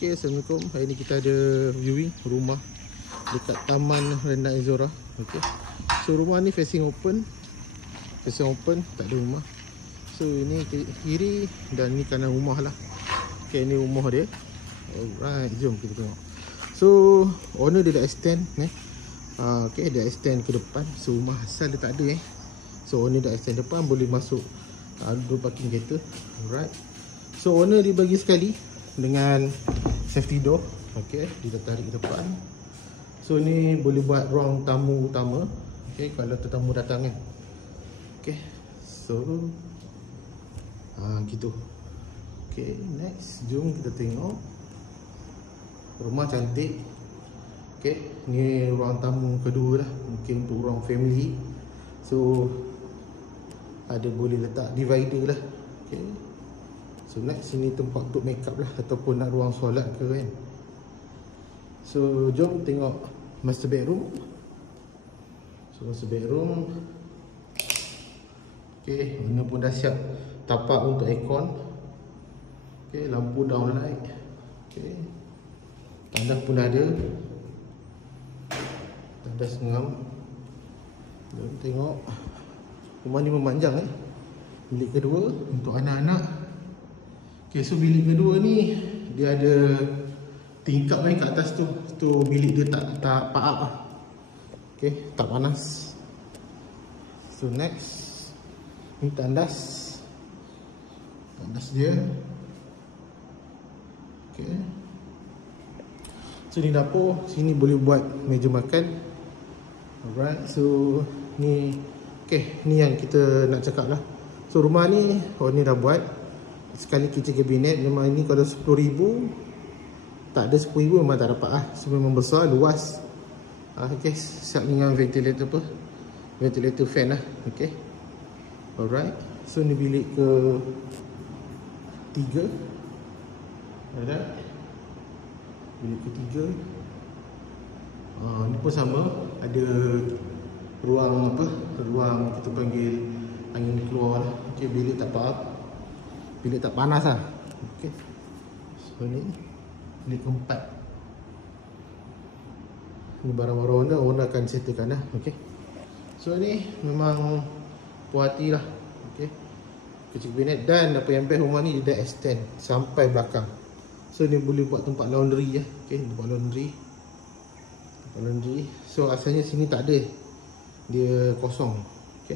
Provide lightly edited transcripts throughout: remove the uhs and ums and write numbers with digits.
Okay, Assalamualaikum. Hari ni kita ada viewing rumah dekat Taman Rendang Izora. Okay, so rumah ni facing open, tak ada rumah. So ini kiri dan ni kanan rumah lah. Okay, ni rumah dia. Alright, jom kita tengok. So owner dia dah extend okay, dia extend ke depan. So rumah asal dia tak ada So owner dah extend depan, boleh masuk dua parking kereta. Alright, so owner dia bagi sekali dengan safety door. Okay, dia dah tarik ke depan. So ni boleh buat ruang tamu utama. Okay, kalau tetamu datang kan. Okay, so gitu. Okay, next jom kita tengok. Rumah cantik. Okay, ni ruang tamu kedua lah, mungkin untuk ruang family. So ada boleh letak divider lah. Okay, so next sini tempat untuk makeup lah, ataupun nak ruang solat ke kan. So jom tengok master bedroom. So master bedroom, okay, owner pun dah siap tapak untuk aircon. Okay, lampu downlight. Okay, tandas pun dah ada, tandas ngam. Jom tengok rumah ni memanjang bilik kedua untuk anak-anak. Okay, so bilik kedua ni dia ada tingkap kat atas tu. Tu bilik dia tak paap lah. Okay, tak panas. So next, ni tandas dia. Okay, so ni dapur. Sini boleh buat meja makan. Alright, so ni okay, ni yang kita nak cakap lah. So rumah ni ni dah buat sekali kitchen cabinet. Memang ini kalau 10,000, tak ada 10,000 memang tak dapat lah. So memang besar, luas. Okay, siap dengan ventilator ventilator fan lah. Okay, alright, so ni bilik ke 3. Alright, bilik ke 3. Ni pun sama, ada ruang ruang kita panggil angin keluar lah. Okay, bilik tak apa, bilik tak panas lah. Okay, so ni bilik keempat. Ni barang-barang owner akan settlekan lah. Okay, so ni memang puas hati lah. Okay, kitchen cabinet, dan apa yang best, rumah ni dia dah extend sampai belakang. So ni boleh buat tempat laundry ya. Okay, tempat laundry. So asalnya sini tak ada, dia kosong. Okay,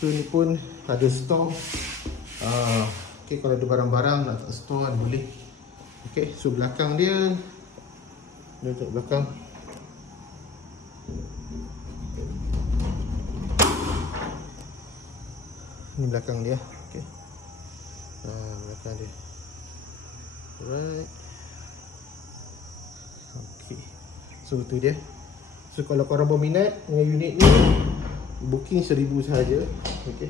so ni pun ada store. Okay, kalau ada barang-barang nak store kan boleh. Okay, so belakang dia untuk belakang. Ni belakang dia. Okay, belakang dia. Alright. Okay, so tu dia. So kalau korang berminat dengan unit ni, booking 1,000 sahaja. Okay,